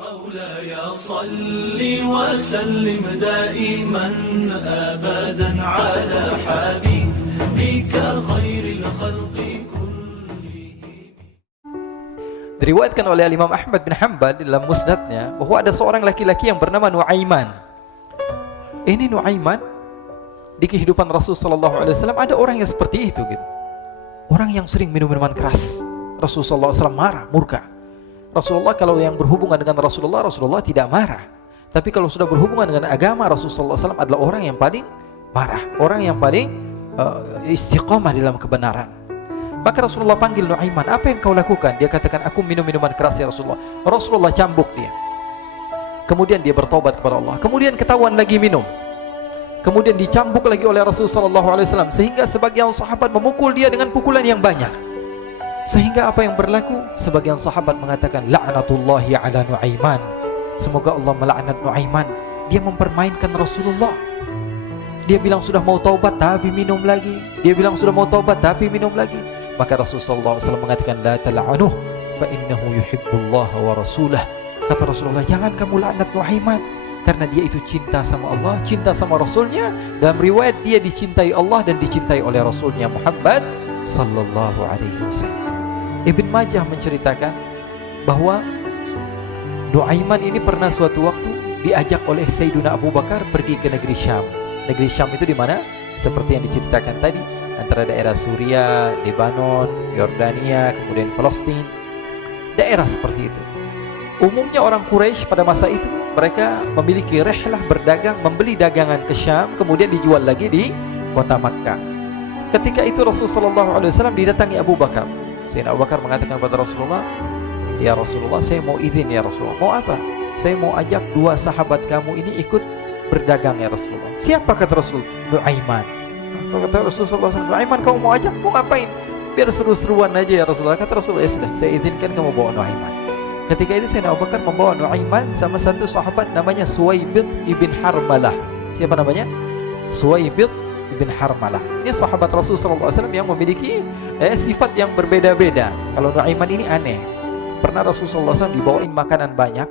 مولاي صل وسلم دائما أبدا على حبيبك خير الخلق كلهم. Diriwayatkan oleh Imam Ahmad bin Hanbal dalam musnadnya bahwa ada seorang laki-laki yang bernama Nuaiman. Ini Nuaiman di kehidupan Rasulullah SAW ada orang yang seperti itu gitu. Orang yang sering minum minuman keras. Rasulullah SAW marah, murka. Rasulullah kalau yang berhubungan dengan Rasulullah tidak marah. Tapi kalau sudah berhubungan dengan agama, Rasulullah SAW adalah orang yang paling marah, orang yang paling istiqamah dalam kebenaran. Maka Rasulullah panggil Nuaiman, apa yang kau lakukan? Dia katakan, aku minum minuman keras ya Rasulullah. Rasulullah cambuk dia. Kemudian dia bertobat kepada Allah. Kemudian ketahuan lagi minum. Kemudian dicambuk lagi oleh Rasulullah SAW, sehingga sebagian sahabat memukul dia dengan pukulan yang banyak. Sehingga apa yang berlaku? Sebagian sahabat mengatakan, la'natullahi ala Nuaiman. Semoga Allah melaknat Nuaiman. Dia mempermainkan Rasulullah. Dia bilang sudah mau taubat tapi minum lagi. Dia bilang sudah mau taubat tapi minum lagi. Maka Rasulullah SAW mengatakan, la tal'anuh fa innahu yuhibbullaha wa rasulah. Kata Rasulullah, jangan kamu laknat Nuaiman, karena dia itu cinta sama Allah, cinta sama Rasulnya. Dalam riwayat dia dicintai Allah dan dicintai oleh Rasulnya Muhammad sallallahu alaihi wasallam. Ibn Majah menceritakan bahwa Nuaiman ini pernah suatu waktu diajak oleh Sayyidina Abu Bakar pergi ke negeri Syam. Negeri Syam itu di mana? Seperti yang diceritakan tadi, antara daerah Suriah, Lebanon, Yordania, kemudian Palestina. Daerah seperti itu. Umumnya orang Quraisy pada masa itu mereka memiliki rihlah berdagang, membeli dagangan ke Syam, kemudian dijual lagi di kota Makkah. Ketika itu Rasulullah SAW didatangi Abu Bakar. Sayyidina Abu Bakar mengatakan kepada Rasulullah, ya Rasulullah, saya mau izin ya Rasulullah. Mau apa? Saya mau ajak dua sahabat kamu ini ikut berdagang ya Rasulullah. Siapa kata Rasul? Nuaiman. Kata Rasulullah SAW, Nuaiman kamu mau ajak? Mau ngapain? Biar seru-seruan aja ya Rasulullah. Kata Rasulullah, ya sudah, saya izinkan kamu bawa Nuaiman. Ketika itu Sayyidina Abu Bakar membawa Nuaiman sama satu sahabat namanya Suwaibid ibn Harmalah. Siapa namanya? Suwaibid ibn Harmalah. Ini sahabat Rasulullah SAW yang memiliki sifat yang berbeda-beda. Kalau Nuaiman ini aneh. Pernah Rasulullah SAW dibawain makanan banyak,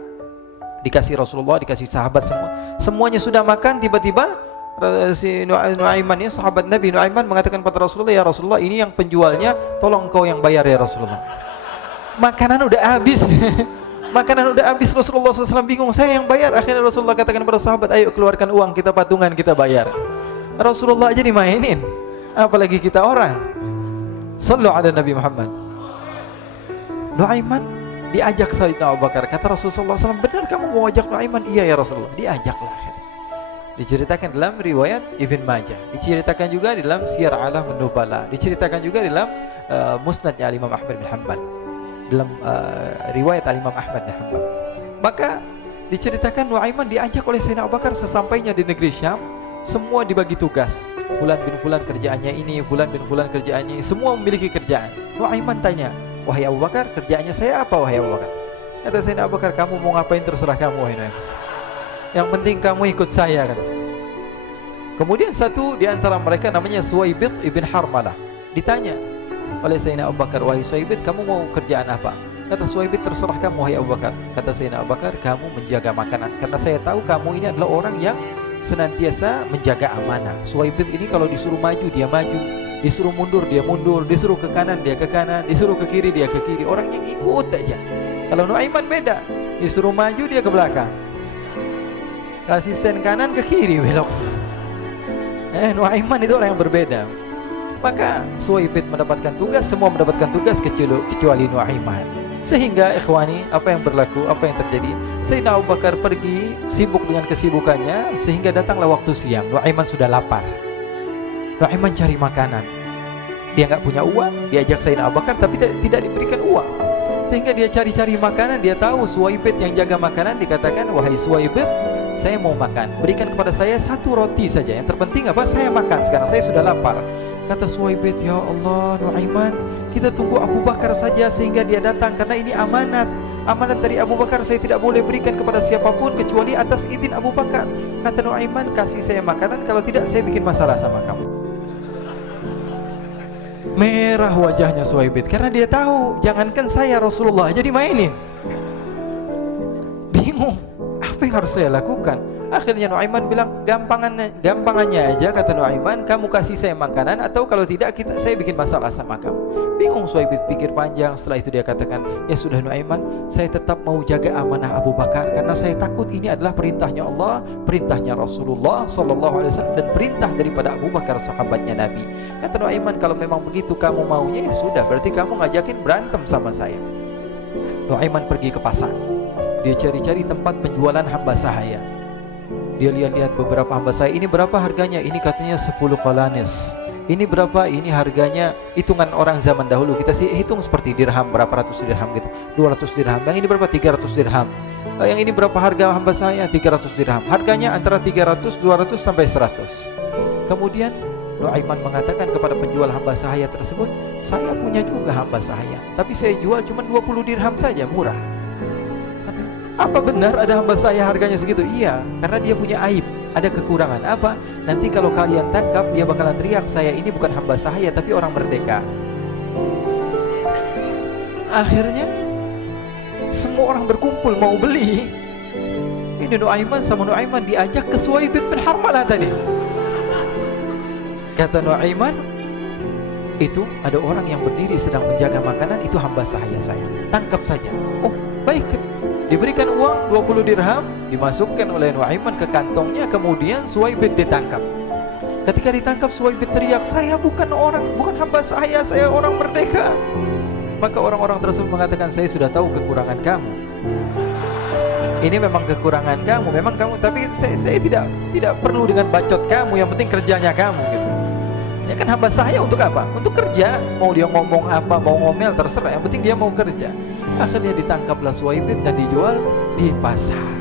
dikasih Rasulullah, dikasih sahabat semua. Semuanya sudah makan, tiba-tiba si Nuaiman ini, sahabat Nabi Nuaiman mengatakan kepada Rasulullah, ya Rasulullah, ini yang penjualnya, tolong kau yang bayar ya Rasulullah. Makanan udah habis. Makanan udah habis, Rasulullah SAW bingung, saya yang bayar. Akhirnya Rasulullah katakan kepada sahabat, ayo keluarkan uang, kita patungan, kita bayar. Rasulullah aja dimainin, apalagi kita orang. Sallu ala Nabi Muhammad. Nuaiman diajak Sayyidina Abu Bakar. Kata Rasulullah SAW, benar kamu mau ajak Nuaiman? Iya ya Rasulullah. Diajaklah akhirnya. Diceritakan dalam riwayat Ibn Majah, diceritakan juga di dalam Siyar A'lam An-Nubala, diceritakan juga di dalam musnadnya Imam Ahmad bin Hanbal, dalam riwayat Imam Ahmad bin Hanbal. Maka diceritakan Nuaiman diajak oleh Sayyidina Abu Bakar. Sesampainya di negeri Syam, semua dibagi tugas. Fulan bin Fulan kerjaannya ini, Fulan bin Fulan kerjaannya ini. Semua memiliki kerjaan. Nuaiman tanya, wahai Abu Bakar, kerjaannya saya apa wahai Abu Bakar? Kata Sayyidina Abu Bakar, kamu mau ngapain terserah kamu wahai Nuaiman. Yang penting kamu ikut saya kan. Kemudian satu di antara mereka namanya Suwaibid ibn Harmalah ditanya oleh Sayyidina Abu Bakar, wahai Suwaibid, kamu mau kerjaan apa? Kata Suwaibid, terserah kamu wahai Abu Bakar. Kata Sayyidina Abu Bakar, kamu menjaga makanan, karena saya tahu kamu ini adalah orang yang senantiasa menjaga amanah. Suwaibid ini kalau disuruh maju dia maju, disuruh mundur dia mundur, disuruh ke kanan dia ke kanan, disuruh ke kiri dia ke kiri. Orang yang ikut aja. Kalau Nuaiman beda, disuruh maju dia ke belakang, kasih sen kanan ke kiri belok. Nuaiman itu orang yang berbeda. Maka Suwaibid mendapatkan tugas, semua mendapatkan tugas kecuali Nuaiman. Sehingga ikhwani, apa yang berlaku, apa yang terjadi? Sayyidina Abu Bakar pergi sibuk dengan kesibukannya, sehingga datanglah waktu siang. Nuaiman sudah lapar. Nuaiman cari makanan. Dia nggak punya uang, diajak Sayyidina Abu Bakar tapi tidak diberikan uang. Sehingga dia cari-cari makanan. Dia tahu Suwaibid yang jaga makanan. Dikatakan, wahai Suwaibid, saya mau makan, berikan kepada saya satu roti saja. Yang terpenting apa? Saya makan sekarang, saya sudah lapar. Kata Suwaibid, ya Allah Nuaiman, kita tunggu Abu Bakar saja sehingga dia datang, karena ini amanat. Amanat dari Abu Bakar, saya tidak boleh berikan kepada siapapun kecuali atas izin Abu Bakar. Kata Nuaiman, kasih saya makanan, kalau tidak saya bikin masalah sama kamu. Merah wajahnya Suwaibid, karena dia tahu jangankan saya, Rasulullah aja dimainin. bingung, apa yang harus saya lakukan? Akhirnya Nuaiman bilang, gampangannya aja, kata Nuaiman, kamu kasih saya makanan, atau kalau tidak saya bikin masalah sama kamu. Bingung Suhaib pikir panjang. Setelah itu dia katakan, ya sudah Nuaiman, saya tetap mau jaga amanah Abu Bakar, karena saya takut ini adalah perintahnya Allah, perintahnya Rasulullah SAW, dan perintah daripada Abu Bakar sahabatnya Nabi. Kata Nuaiman, kalau memang begitu kamu maunya, ya sudah, berarti kamu ngajakin berantem sama saya. Nuaiman pergi ke pasar, dia cari-cari tempat penjualan hamba sahaya. Dia lihat-lihat beberapa hamba sahaya, ini berapa harganya? Ini katanya 10 qalanis. Ini berapa? Ini harganya hitungan orang zaman dahulu. Kita sih hitung seperti dirham, berapa ratus dirham gitu. 200 dirham. Yang ini berapa? 300 dirham. Yang ini berapa harga hamba sahaya? 300 dirham. Harganya antara 300, 200 sampai 100. Kemudian Nuaiman mengatakan kepada penjual hamba sahaya tersebut, saya punya juga hamba sahaya, tapi saya jual cuma 20 dirham saja, murah. Apa benar ada hamba saya harganya segitu? Iya, karena dia punya aib, ada kekurangan. Apa? Nanti kalau kalian tangkap, dia bakalan teriak, saya ini bukan hamba sahaya tapi orang merdeka. Akhirnya semua orang berkumpul mau beli. Ini Nuaiman sama Nuaiman diajak ke Suhaib bin Harmalah tadi. Kata Nuaiman, itu ada orang yang berdiri sedang menjaga makanan, itu hamba sahaya saya, tangkap saja. Oh baik. Diberikan uang 20 dirham, dimasukkan oleh Nuaiman ke kantongnya, kemudian Suhaib ditangkap. Ketika ditangkap, Suhaib teriak, saya bukan hamba saya orang merdeka. Maka orang-orang tersebut mengatakan, saya sudah tahu kekurangan kamu. Ini memang kekurangan kamu, memang kamu, tapi saya tidak perlu dengan bacot kamu, yang penting kerjanya kamu gitu. Ya kan hamba saya untuk apa? Untuk kerja. Mau dia ngomong apa, mau ngomel terserah, yang penting dia mau kerja. Akhirnya ditangkaplah Suhaib dan dijual di pasar.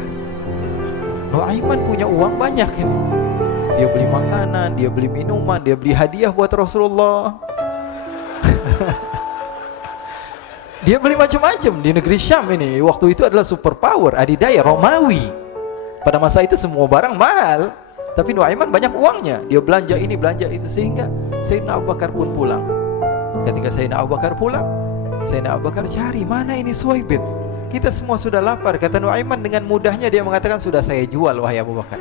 Nuaiman punya uang banyak ini. Dia beli makanan, dia beli minuman, dia beli hadiah buat Rasulullah. Dia beli macam-macam di negeri Syam ini. Waktu itu adalah superpower, adidaya Romawi. Pada masa itu semua barang mahal, tapi Nuaiman banyak uangnya. Dia belanja ini, belanja itu, sehingga Sayyidina Abu Bakar pun pulang. Ketika Sayyidina Abu Bakar pulang, Sayyidina Abu Bakar cari, mana ini Suhaib? Kita semua sudah lapar. Kata Nuaiman dengan mudahnya dia mengatakan, sudah saya jual wahai Abu Bakar.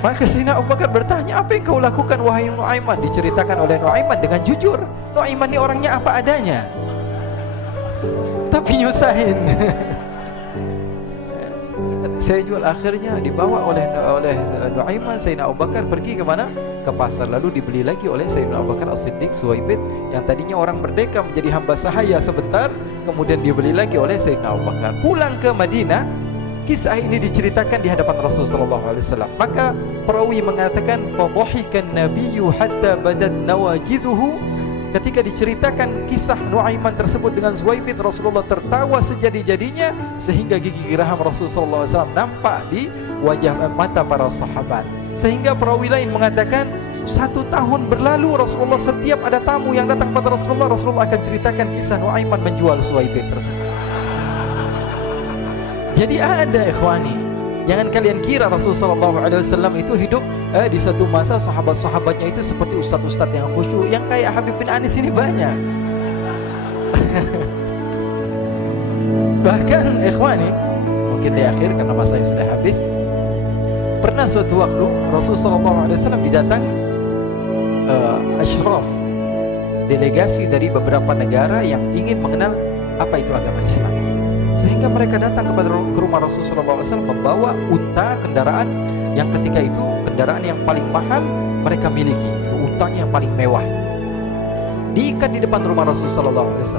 Maka Sayyidina Abu Bakar bertanya, apa yang kau lakukan wahai Nuaiman? Diceritakan oleh Nuaiman dengan jujur. Nuaiman ini orangnya apa adanya, tapi nyusahin. Saya jual. Akhirnya dibawa oleh Nuaiman, Sayyidina Abu Bakar pergi ke mana? Ke pasar. Lalu dibeli lagi oleh Sayyidina Abu Bakar As-Siddiq Suhaib yang tadinya orang merdeka menjadi hamba sahaya sebentar, kemudian dibeli lagi oleh Sayyidina Abu Bakar. Pulang ke Madinah, kisah ini diceritakan di hadapan Rasulullah SAW. Maka perawi mengatakan, fadhahikan nabiyyu hatta badat nawajiduhu. Ketika diceritakan kisah Nuaiman tersebut dengan Suhaib, Rasulullah tertawa sejadi-jadinya sehingga gigi geraham Rasulullah SAW nampak di wajah mata para sahabat. Sehingga perawi lain mengatakan, 1 tahun berlalu Rasulullah, setiap ada tamu yang datang pada Rasulullah akan ceritakan kisah Nuaiman menjual Suhaib tersebut. Jadi ada ikhwani, jangan kalian kira Rasulullah SAW itu hidup di satu masa sahabat-sahabatnya itu seperti ustadz-ustadz yang khusyuk, yang kayak Habib bin Anis ini banyak. Bahkan ikhwani, mungkin di akhir karena masanya sudah habis, pernah suatu waktu Rasulullah SAW didatangi asyraf, delegasi dari beberapa negara yang ingin mengenal apa itu agama Islam. Sehingga mereka datang ke rumah Rasulullah SAW membawa unta, kendaraan yang ketika itu kendaraan yang paling mahal mereka miliki. Itu untanya yang paling mewah. Diikat di depan rumah Rasulullah SAW.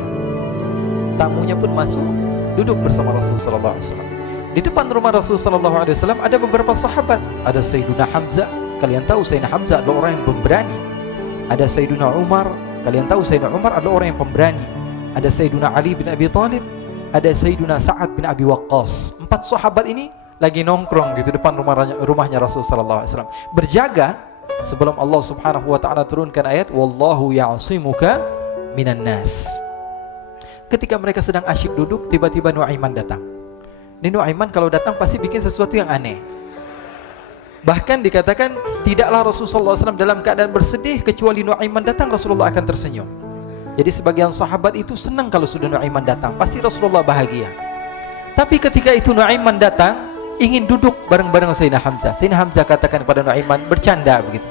Tamunya pun masuk, duduk bersama Rasulullah SAW. Di depan rumah Rasulullah SAW ada beberapa sahabat. Ada Sayyiduna Hamzah. Kalian tahu Sayyidina Hamzah adalah orang yang pemberani. Ada Sayyiduna Umar. Kalian tahu Sayyidina Umar adalah orang yang pemberani. Ada Sayyiduna Ali bin Abi Thalib. Ada Sayyiduna Sa'ad bin Abi Waqqas. 4 sahabat ini lagi nongkrong gitu depan rumahnya Rasulullah SAW, berjaga sebelum Allah Subhanahu wa ta'ala turunkan ayat wallahu ya'simuka minan nas. Ketika mereka sedang asyik duduk, tiba-tiba Nuaiman datang. Ini Nuaiman kalau datang pasti bikin sesuatu yang aneh. Bahkan dikatakan tidaklah Rasulullah SAW dalam keadaan bersedih, kecuali Nuaiman datang Rasulullah akan tersenyum. Jadi sebagian sahabat itu senang kalau sudah Nuaiman datang, pasti Rasulullah bahagia. Tapi ketika itu Nuaiman datang ingin duduk bareng-bareng Sayyidina Hamzah. Sayyidina Hamzah katakan kepada Nuaiman, bercanda begitu,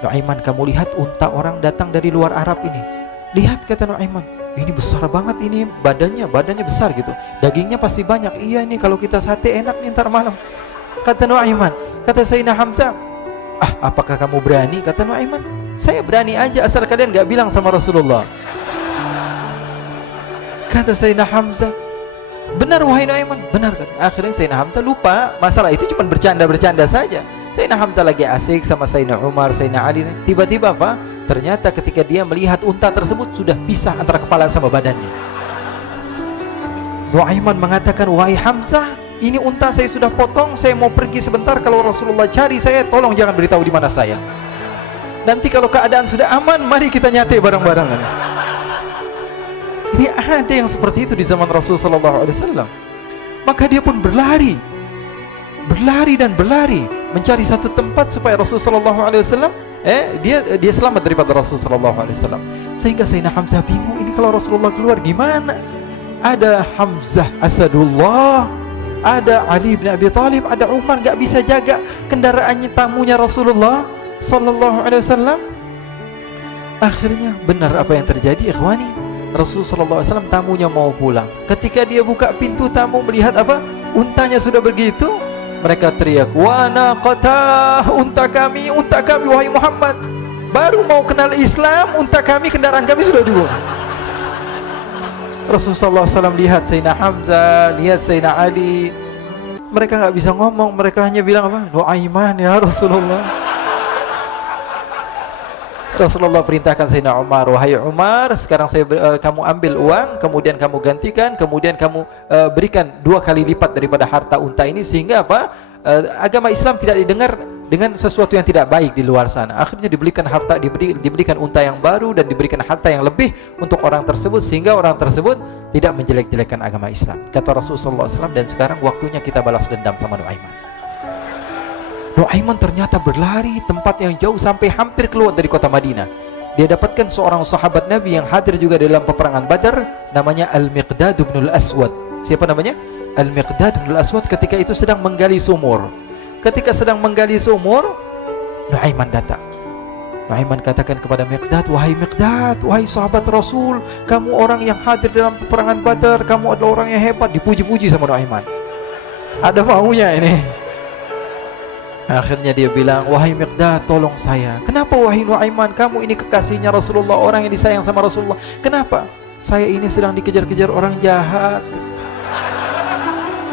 Nuaiman, kamu lihat unta orang datang dari luar Arab ini. Lihat, kata Nuaiman, ini besar banget, ini badannya besar gitu, dagingnya pasti banyak. Iya, ini kalau kita sate enak nih ntar malam, kata Nuaiman. Kata Sayyidina Hamzah, apakah kamu berani? Kata Nuaiman, saya berani aja asal kalian gak bilang sama Rasulullah. Kata Sayyidina Hamzah, benar wahai Nuaiman, benar kan? Akhirnya Sayyidina Hamzah lupa masalah itu, cuma bercanda-bercanda saja. Sayyidina Hamzah lagi asik sama Sayyidina Umar, Sayyidina Ali. Tiba-tiba apa? Ternyata ketika dia melihat unta tersebut sudah pisah antara kepala sama badannya. Nuaiman mengatakan, wahai Hamzah, ini unta saya sudah potong, saya mau pergi sebentar. Kalau Rasulullah cari saya, tolong jangan beritahu di mana saya. Nanti kalau keadaan sudah aman, mari kita nyate bareng-barengan. Ini ada yang seperti itu di zaman Rasulullah SAW. Maka dia pun berlari dan berlari mencari satu tempat supaya Rasulullah SAW dia selamat daripada Rasulullah SAW. Sehingga Sayyidina Hamzah bingung, ini kalau Rasulullah keluar gimana? Ada Hamzah Asadullah, ada Ali bin Abi Thalib, ada Umar, gak bisa jaga kendaraannya, tamunya Rasulullah SAW. Akhirnya benar apa yang terjadi, ikhwani. Rasulullah SAW tamunya mau pulang. Ketika dia buka pintu tamu melihat apa? Untanya sudah begitu. Mereka teriak, wa naqata, unta kami wahai Muhammad. Baru mau kenal Islam, unta kami, kendaraan kami sudah dibuang. Rasulullah SAW lihat Sayyidina Hamzah, lihat Sayyidina Ali. Mereka gak bisa ngomong, mereka hanya bilang apa? Nuaiman ya Rasulullah. Rasulullah perintahkan Sayyidina Umar, wahai Umar, sekarang kamu ambil uang, kemudian kamu gantikan, kemudian kamu berikan 2 kali lipat daripada harta unta ini, sehingga apa? Agama Islam tidak didengar dengan sesuatu yang tidak baik di luar sana. Akhirnya diberikan harta, diberikan unta yang baru dan diberikan harta yang lebih untuk orang tersebut, sehingga orang tersebut tidak menjelek-jelekan agama Islam. Kata Rasulullah SAW, dan sekarang waktunya kita balas dendam sama Nuaiman. Nuaiman ternyata berlari tempat yang jauh sampai hampir keluar dari kota Madinah. Dia dapatkan seorang sahabat Nabi yang hadir juga dalam peperangan Badar, namanya Al-Miqdad bin Al-Aswad. Siapa namanya? Al-Miqdad bin Al-Aswad ketika itu sedang menggali sumur. Ketika sedang menggali sumur, Nuaiman datang. Nuaiman katakan kepada Miqdad, wahai Miqdad, wahai sahabat Rasul, kamu orang yang hadir dalam peperangan Badar, kamu adalah orang yang hebat. Dipuji-puji sama Nuaiman. Ada maunya ini. Akhirnya dia bilang, wahai Miqdad, tolong saya. Kenapa wahai Nuaiman? Kamu ini kekasihnya Rasulullah, orang yang disayang sama Rasulullah. Kenapa? Saya ini sedang dikejar-kejar orang jahat.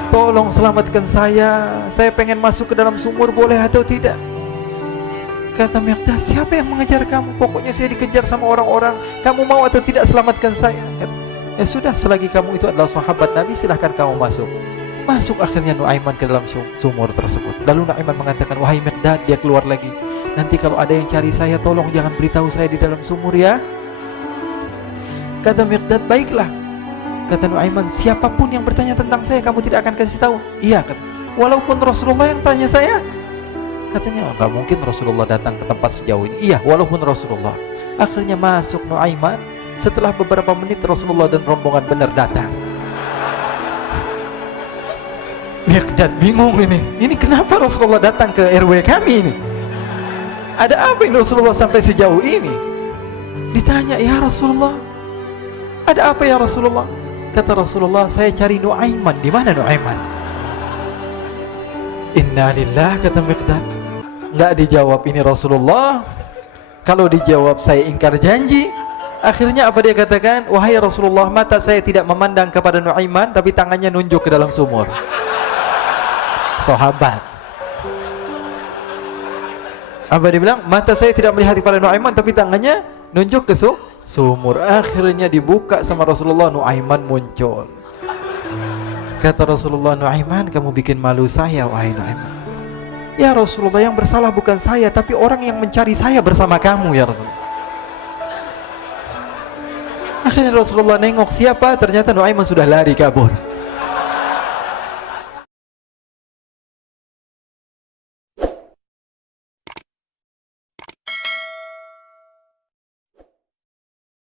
Tolong selamatkan saya. Saya pengen masuk ke dalam sumur, boleh atau tidak? Kata Miqdad, siapa yang mengejar kamu? Pokoknya saya dikejar sama orang-orang. Kamu mau atau tidak selamatkan saya? Kata, ya sudah, selagi kamu itu adalah sahabat Nabi, silahkan kamu masuk. Masuk akhirnya Nuaiman ke dalam sumur tersebut. Lalu Nuaiman mengatakan, wahai Miqdad, dia keluar lagi. Nanti kalau ada yang cari saya, tolong jangan beritahu saya di dalam sumur ya. Kata Miqdad, baiklah. Kata Nuaiman, siapapun yang bertanya tentang saya, kamu tidak akan kasih tahu. Iya, kata, walaupun Rasulullah yang tanya saya. Katanya, enggak mungkin Rasulullah datang ke tempat sejauh ini. Iya, walaupun Rasulullah. Akhirnya masuk Nuaiman. Setelah beberapa menit Rasulullah dan rombongan benar datang. Miqdad bingung ini. Ini kenapa Rasulullah datang ke RW kami ini? Ada apa ini Rasulullah sampai sejauh ini? Ditanya, ya Rasulullah, ada apa ya Rasulullah? Kata Rasulullah, saya cari Nuaiman. Di mana Nuaiman? Innalillah, kata Miqdad. Enggak dijawab ini Rasulullah. Kalau dijawab saya ingkar janji. Akhirnya apa dia katakan? Wahai Rasulullah, mata saya tidak memandang kepada Nuaiman, tapi tangannya nunjuk ke dalam sumur. Sahabat. Apa dia bilang? Mata saya tidak melihat kepada Nuaiman, tapi tangannya nunjuk ke sumur. Akhirnya dibuka sama Rasulullah, Nuaiman muncul. Kata Rasulullah, Nuaiman, kamu bikin malu saya, wahai Nuaiman. Ya Rasulullah, yang bersalah bukan saya, tapi orang yang mencari saya bersama kamu ya Rasulullah. Akhirnya Rasulullah nengok siapa, ternyata Nuaiman sudah lari kabur.